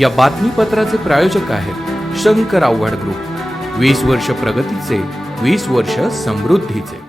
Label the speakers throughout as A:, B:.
A: या बातमीपत्राचे प्रायोजक आहेत शंकर आव्हाड ग्रुप. वीस वर्ष प्रगतीचे वीस वर्ष समृद्धीचे.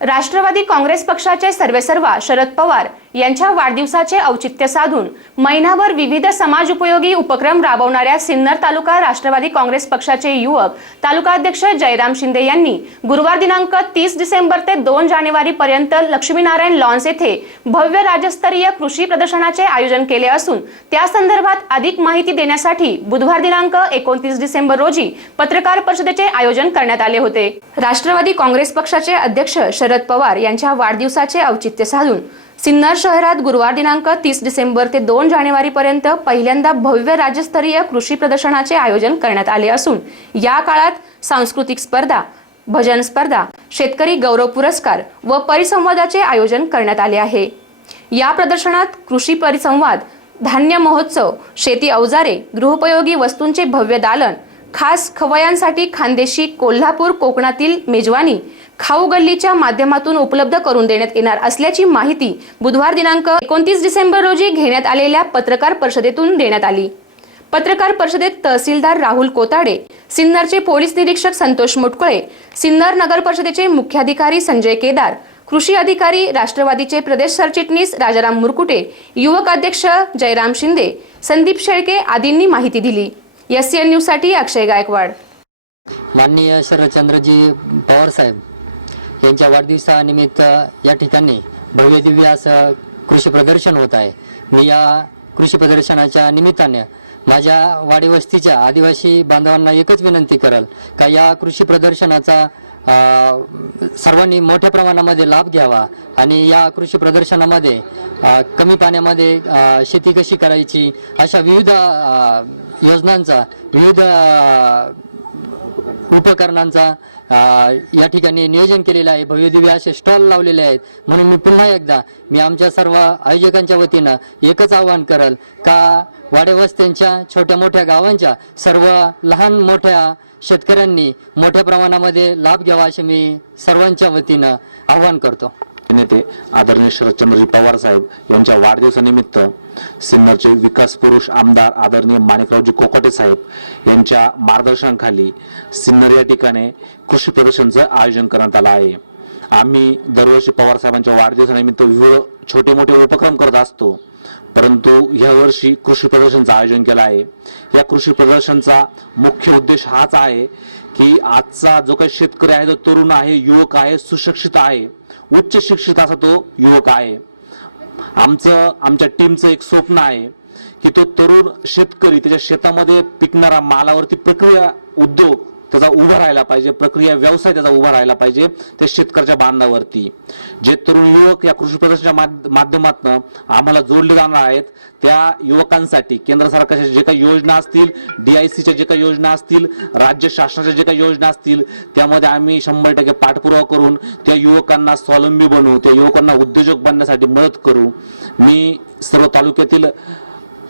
B: राष्ट्रवादी काँग्रेस पक्षाचे सर्वेसर्वा शरद पवार यांच्या वाढदिवसाचे औचित्य साधून महिनाभर विविध समाज उपयोगी उपक्रम राबवणाऱ्या सिन्नर तालुका राष्ट्रवादी काँग्रेस पक्षाचे युवक तालुकाध्यक्ष जयराम शिंदे यांनी गुरुवार दिनांक तीस डिसेंबर ते दोन जानेवारी पर्यंत लक्ष्मीनारायण लॉन्स येथे भव्य राज्यस्तरीय कृषी प्रदर्शनाचे आयोजन केले असून त्या संदर्भात अधिक माहिती देण्यासाठी बुधवार दिनांक एकोणतीस डिसेंबर रोजी पत्रकार परिषदेचे आयोजन करण्यात आले होते. राष्ट्रवादी काँग्रेस पक्षाचे अध्यक्ष शरद पवार यांच्या वाढदिवसाचे औचित्य साधून सिन्नर शहरात गुरुवार दिनांक तीस डिसेंबर ते दोन जानेवारी पर्यंत पहिल्यांदा भव्य राज्यस्तरीय कृषी प्रदर्शनाचे आयोजन करण्यात आले असून या काळात सांस्कृतिक स्पर्धा भजन स्पर्धा शेतकरी गौरव पुरस्कार व परिसंवादाचे आयोजन करण्यात आले आहे. या प्रदर्शनात कृषी परिसंवाद धान्य महोत्सव शेती अवजारे गृहोपयोगी वस्तूंचे भव्य दालन खास खवयांसाठी खानदेशी कोल्हापूर कोकणातील मेजवानी खाऊ गल्लीच्या माध्यमातून उपलब्ध करून देण्यात येणार असल्याची माहिती बुधवार दिनांक एकोणतीस डिसेंबर रोजी घेण्यात आलेल्या पत्रकार परिषदेतून देण्यात आली. पत्रकार परिषदेत तहसीलदार राहुल कोताडे सिन्नरचे पोलीस निरीक्षक संतोष मुटकुळे सिन्नर नगर परिषदेचे मुख्याधिकारी संजय केदार कृषी अधिकारी राष्ट्रवादीचे प्रदेश सरचिटणीस राजाराम मुरकुटे युवक अध्यक्ष जयराम शिंदे संदीप शेळके आदींनी माहिती दिली. एस सी न्यूजसाठी अक्षय गायकवाड.
C: माननीय शरदचंद्रजी पवार साहेब यांच्या वाढदिवसानिमित्त या ठिकाणी भव्य दिव्य असं कृषी प्रदर्शन होत आहे. मी या कृषी प्रदर्शनाच्या निमित्ताने माझ्या वाडीवस्तीच्या आदिवासी बांधवांना एकच विनंती करल का या कृषी प्रदर्शनाचा सर्वांनी मोठ्या प्रमाणामध्ये लाभ घ्यावा आणि या कृषी प्रदर्शनामध्ये कमी पाण्यामध्ये शेती कशी करायची अशा विविध योजनांचा विविध उपकरणांचा या ठिकाणी नियोजन केलेलं आहे. भव्यदिव्य असे स्टॉल लावलेले आहेत. म्हणून मी पुन्हा एकदा मी आमच्या सर्व आयोजकांच्या वतीनं एकच आवाहन करल का वाडेवस्त्यांच्या छोट्या मोठ्या गावांच्या सर्व लहान मोठ्या शेतकऱ्यांनी मोठ्या प्रमाणामध्ये लाभ घ्यावा असे मी सर्वांच्या वतीनं आवाहन करतो.
D: नेते आदरणीय शरदचंद्रजी पवार साहेब यांच्या वाढदिवसानिमित्त सिन्नरचे विकास पुरुष आमदार आदरणीय माणिकरावजी कोकाटे साहेब यांच्या मार्गदर्शनाखाली सिन्नर या ठिकाणी कृषी प्रदर्शनचं आयोजन करण्यात आलं आहे. आम्ही दरवर्षी पवार साहेबांच्या वाढदिवसानिमित्त विविध छोटे मोठे उपक्रम करत असतो परंतु ह्यावर्षी कृषी प्रदर्शनचं आयोजन केलं आहे. या कृषी प्रदर्शनचा मुख्य उद्देश हाच आहे की आजचा जो काही शेतकरी आहे तो तरुण आहे युवक आहे सुशिक्षित आहे उच्च शिक्षित असा तो युवक आहे. आमचं आमच्या टीमचं एक स्वप्न आहे की तो तरुण शेतकरी त्याच्या शेतामध्ये पिकणारा मालावरती प्रक्रिया उद्योग त्याचा उभा राहायला पाहिजे प्रक्रिया व्यवसाय त्याचा उभा राहायला पाहिजे त्या शेतकऱ्याच्या बांधावरती. जे तरुण युवक या कृषी प्रदर्शनाच्या माध माध्यमातून आम्हाला जोडले जाणार आहेत त्या युवकांसाठी केंद्र सरकारच्या जे काही योजना असतील डी आय सीच्या जे काही योजना असतील राज्य शासनाच्या जे काही योजना असतील त्यामध्ये आम्ही शंभर टक्के पाठपुरावा करून त्या युवकांना स्वावलंबी बनवू त्या युवकांना उद्योजक बनण्यासाठी मदत करू. मी सर्व तालुक्यातील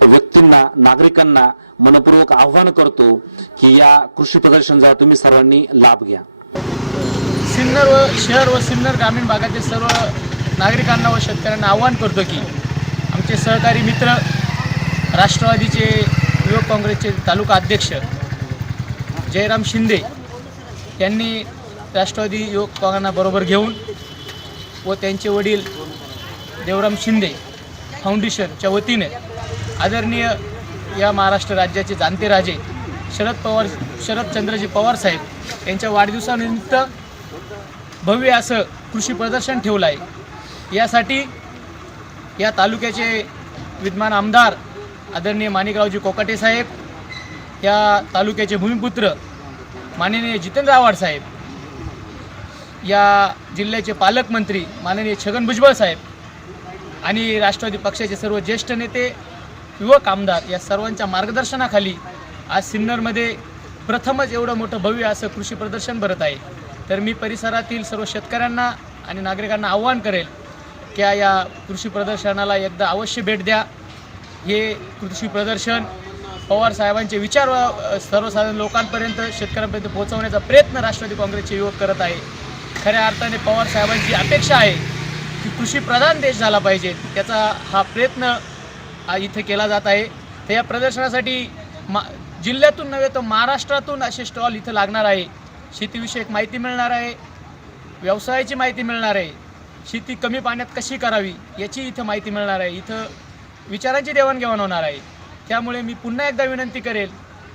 D: व्यक्तींना नागरिकांना मनपूर्वक आव्हान करतो की या कृषी प्रदर्शनाचा तुम्ही सर्वांनी लाभ घ्या.
E: सिन्नर व शहर व सिन्नर ग्रामीण भागातील सर्व नागरिकांना व शेतकऱ्यांना आव्हान करतो की आमचे सहकारी मित्र राष्ट्रवादीचे युवक काँग्रेसचे तालुका अध्यक्ष जयराम शिंदे यांनी राष्ट्रवादी युवक काँग्रेसना बरोबर घेऊन व त्यांचे वडील देवराम शिंदे फाउंडेशनच्या वतीने आदरणीय या महाराष्ट्र राज्याचे जाणते राजे शरद पवार शरदचंद्रजी पवार साहेब यांच्या वाढदिवसानिमित्त भव्य असं कृषी प्रदर्शन ठेवलं आहे. यासाठी या तालुक्याचे विद्यमान आमदार आदरणीय माणिकरावजी कोकाटे साहेब या तालुक्याचे भूमिपुत्र माननीय जितेंद्र आव्हाड साहेब या जिल्ह्याचे पालकमंत्री माननीय छगन भुजबळ साहेब आणि राष्ट्रवादी पक्षाचे सर्व ज्येष्ठ नेते युवक आमदार या सर्वांच्या मार्गदर्शनाखाली आज सिन्नरमध्ये प्रथमच एवढं मोठं भव्य असं कृषी प्रदर्शन भरत आहे. तर मी परिसरातील सर्व शेतकऱ्यांना आणि नागरिकांना आव्हान करेल की या कृषी प्रदर्शनाला एकदा अवश्य भेट द्या. हे कृषी प्रदर्शन पवार साहेबांचे विचार सर्वसाधारण लोकांपर्यंत शेतकऱ्यांपर्यंत पोहोचवण्याचा प्रयत्न राष्ट्रवादी काँग्रेसचे युवक करत आहे. खऱ्या अर्थाने पवार साहेबांची अपेक्षा आहे की कृषीप्रधान देश झाला पाहिजे. त्याचा हा प्रयत्न इथे केला जात आहे. तर या प्रदर्शनासाठी मा जिल्ह्यातून नव्हे तर महाराष्ट्रातून असे स्टॉल इथं लागणार आहे. शेतीविषयक माहिती मिळणार आहे. व्यवसायाची माहिती मिळणार आहे. शेती कमी पाण्यात कशी करावी याची इथं माहिती मिळणार आहे. इथं विचारांची देवाणघेवाण होणार आहे. त्यामुळे मी पुन्हा एकदा विनंती करेल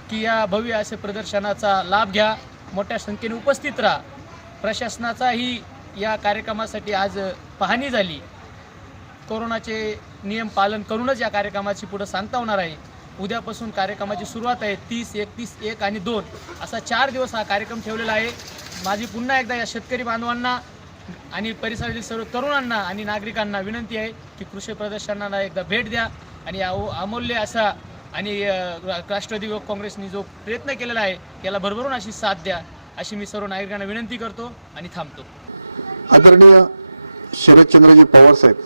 E: की या भव्य असे प्रदर्शनाचा लाभ घ्या. मोठ्या संख्येने उपस्थित राहा. प्रशासनाचाही या कार्यक्रमासाठी आज पाहणी झाली. कोरोनाचे नियम पालन करूनच या कार्यक्रमाची पुढं सांगता होणार आहे. उद्यापासून कार्यक्रमाची सुरुवात आहे तीस एकतीस एक आणि दोन. असा चार दिवस हा कार्यक्रम ठेवलेला आहे. माझी पुन्हा एकदा या शेतकरी बांधवांना आणि परिसरातील सर्व तरुणांना आणि नागरिकांना विनंती आहे की कृषी प्रदर्शनाला एकदा भेट द्या आणि अमूल्य असा आणि राष्ट्रवादी काँग्रेसने काँग्रेसनी जो प्रयत्न केलेला आहे याला भरभरून अशी साथ द्या अशी मी सर्व नागरिकांना विनंती करतो आणि थांबतो.
F: आदरणीय शरदचंद्रजी पवारसाहेब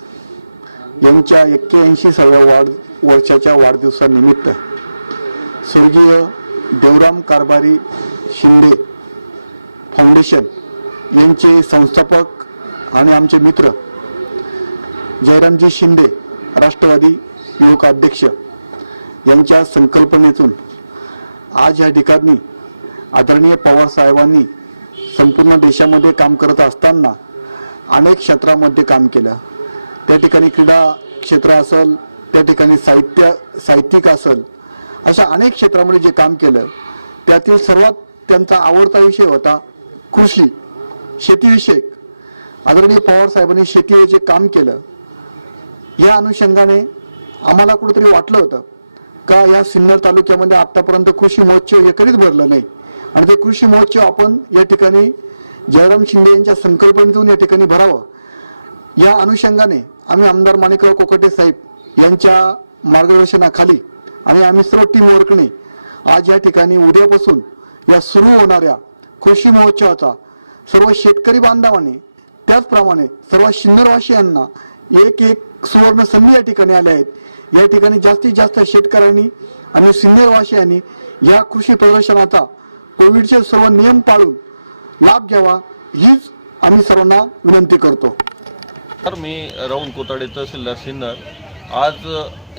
F: यांच्या एक्क्याऐंशीसाव्या वाढ वर्षाच्या वाढदिवसानिमित्त स्वर्गीय देवराम कारभारी शिंदे फाउंडेशन यांचे संस्थापक आणि आमचे मित्र जयरामजी शिंदे राष्ट्रवादी युवक अध्यक्ष यांच्या संकल्पनेतून आज ह्या ठिकाणी आदरणीय पवारसाहेबांनी संपूर्ण देशामध्ये काम करत असताना अनेक क्षेत्रामध्ये काम केलं. त्या ठिकाणी क्रीडा क्षेत्र असेल त्या ठिकाणी साहित्य साहित्यिक असेल अशा अनेक क्षेत्रामध्ये जे काम केलं त्यातील सर्वात त्यांचा आवडता विषय होता कृषी शेतीविषयक. आदरणीय पवारसाहेबांनी शेतीवर जे काम केलं या अनुषंगाने आम्हाला कुठंतरी वाटलं होतं का या सिन्नर तालुक्यामध्ये आत्तापर्यंत कृषी महोत्सव एकरीच भरलं नाही. आणि ते कृषी महोत्सव आपण या ठिकाणी जयराम शिंदे यांच्या संकल्पनेतून या ठिकाणी भरावं या अनुषंगाने आम्ही आमदार माणिकराव कोकटे साहेब यांच्या मार्गदर्शनाखाली आणि आम्ही सर्व टीमवर्कने आज या ठिकाणी उद्यापासून या सुरू होणाऱ्या कृषी महोत्सवाचा सर्व शेतकरी बांधवाने त्याचप्रमाणे सर्व शिन्नरवासियांना एक एक सुवर्ण संधी या ठिकाणी आल्या आहेत. या ठिकाणी जास्तीत जास्त शेतकऱ्यांनी आणि सिन्नरवासियांनी या कृषी प्रदर्शनाचा कोविडचे सर्व नियम पाळून लाभ घ्यावा हीच आम्ही सर्वांना विनंती करतो.
G: तर मी राहुल कोताडे तहसीलदार सिन्नर. आज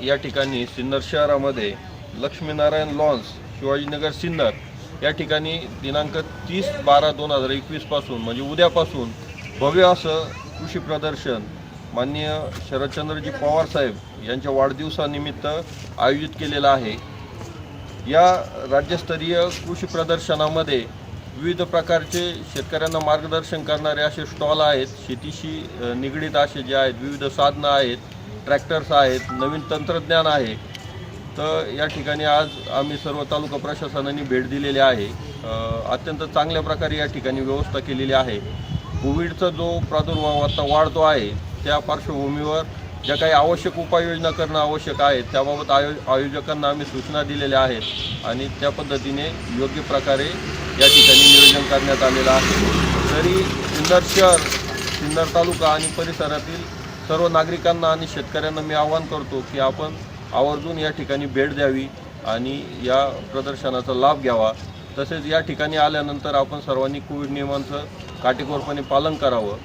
G: या ठिकाणी सिन्नर शहरामध्ये लक्ष्मीनारायण लॉन्स शिवाजीनगर सिन्नर या ठिकाणी दिनांक तीस बारा दोन हजार एकवीसपासून म्हणजे उद्यापासून भव्य असं कृषी प्रदर्शन माननीय शरदचंद्रजी पवार साहेब यांच्या वाढदिवसानिमित्त आयोजित केलेलं आहे. या राज्यस्तरीय कृषी प्रदर्शनामध्ये विविध प्रकारचे शेतकऱ्यांना मार्गदर्शन करणारे असे स्टॉल आहेत. शेतीशी निगडीत असे जे आहेत विविध साधनं आहेत ट्रॅक्टर्स आहेत नवीन तंत्रज्ञान आहे. तर या ठिकाणी आज आम्ही सर्व तालुका प्रशासनाने भेट दिलेली आहे. अत्यंत चांगल्या प्रकारे या ठिकाणी व्यवस्था केलेली आहे. कोविडचा जो प्रादुर्भाव आता वाढतो आहे त्या पार्श्वभूमीवर ज्या काही आवश्यक उपाययोजना करणं आवश्यक आहे त्याबाबत आयो आयोजकांना आम्ही सूचना दिलेल्या आहेत आणि त्या पद्धतीने योग्य प्रकारे या ठिकाणी नियोजन करण्यात आलेलं आहे. तरी सिन्नर शहर सिन्नर तालुका आणि परिसरातील सर्व नागरिकांना आणि शेतकऱ्यांना मी आवाहन करतो की आपण आवर्जून या ठिकाणी भेट द्यावी आणि या प्रदर्शनाचा लाभ घ्यावा. तसेच या ठिकाणी आल्यानंतर आपण सर्वांनी कोविड नियमांचं काटेकोरपणे पालन करावं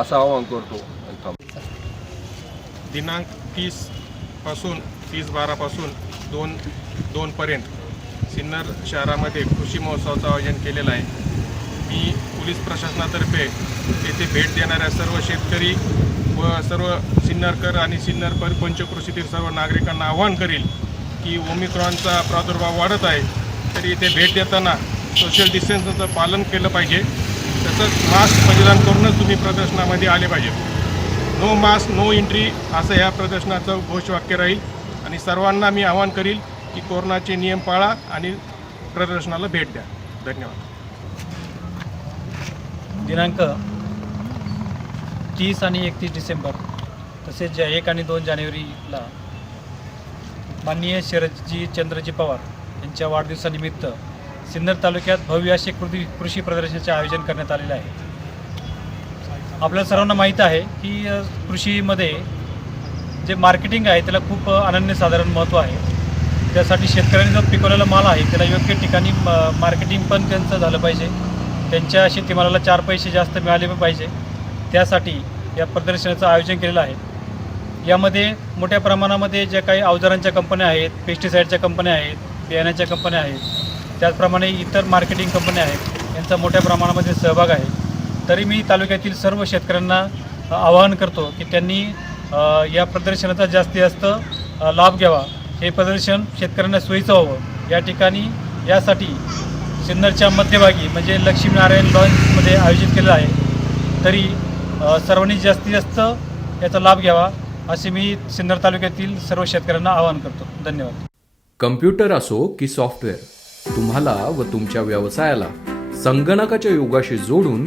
G: असं आवाहन करतो. थांब
H: दिनांक तीसपासून तीस बारापासून दोन दोनपर्यंत सिन्नर शहरामध्ये कृषी महोत्सवाचं आयोजन केलेलं आहे. मी पोलीस प्रशासनातर्फे येथे भेट देणाऱ्या सर्व शेतकरी व सर्व सिन्नरकर आणि सिन्नर पर पंचकृषीतील सर्व नागरिकांना आवाहन करील की ओमिक्रॉनचा प्रादुर्भाव वाढत आहे तरी इथे भेट देताना सोशल डिस्टन्सचं पालन केलं पाहिजे. तसंच मास्क परिधान करूनच तुम्ही प्रदर्शनामध्ये आले पाहिजे. नो मास्क नो एंट्री असं या प्रदर्शनाचं घोषवाक्य राहील. आणि सर्वांना मी आवाहन करील की कोरोनाचे नियम पाळा आणि प्रदर्शनाला भेट द्या. धन्यवाद.
I: दिनांक तीस आणि एकतीस डिसेंबर तसेच ज्या एक आणि दोन जानेवारीला माननीय शरदजी चंद्रजी पवार यांच्या वाढदिवसानिमित्त सिन्नर तालुक्यात भव्य असे कृती कृषी प्रदर्शनाचे आयोजन करण्यात आलेले आहे. आपल्या सर्वांना माहीत आहे की कृषीमध्ये जे मार्केटिंग आहे त्याला खूप अनन्यसाधारण महत्त्व आहे. त्यासाठी शेतकऱ्यांनी जो पिकवलेला माल आहे त्याला योग्य ठिकाणी म- मार्केटिंग पण त्यांचं झालं पाहिजे. त्यांच्या शेतीमालाला चार पैसे जास्त मिळाले पाहिजे. त्यासाठी या प्रदर्शनाचं आयोजन केलेलं आहे. यामध्ये मोठ्या प्रमाणामध्ये ज्या काही अवजारांच्या कंपन्या आहेत पेस्टिसाईडच्या कंपन्या आहेत बियाण्याच्या कंपन्या आहेत त्याचप्रमाणे इतर मार्केटिंग कंपन्या आहेत यांचा मोठ्या प्रमाणामध्ये सहभाग आहे. तरी मी तालुक्यातील सर्व शेतकऱ्यांना आवाहन करतो की त्यांनी या प्रदर्शनाचा जास्तीत जास्त लाभ घ्यावा. हे प्रदर्शन शेतकऱ्यांना सोयीचं व्हावं. या ठिकाणी यासाठी सिन्नरच्या मध्यभागी म्हणजे लक्ष्मीनारायण लॉन्समध्ये आयोजित केलं आहे. तरी सर्वांनी जास्तीत जास्त याचा लाभ घ्यावा असे मी सिन्नर तालुक्यातील सर्व शेतकऱ्यांना आवाहन करतो. धन्यवाद.
A: कम्प्युटर असो की सॉफ्टवेअर तुम्हाला व तुमच्या व्यवसायाला संगणकाच्या योगाशी जोडून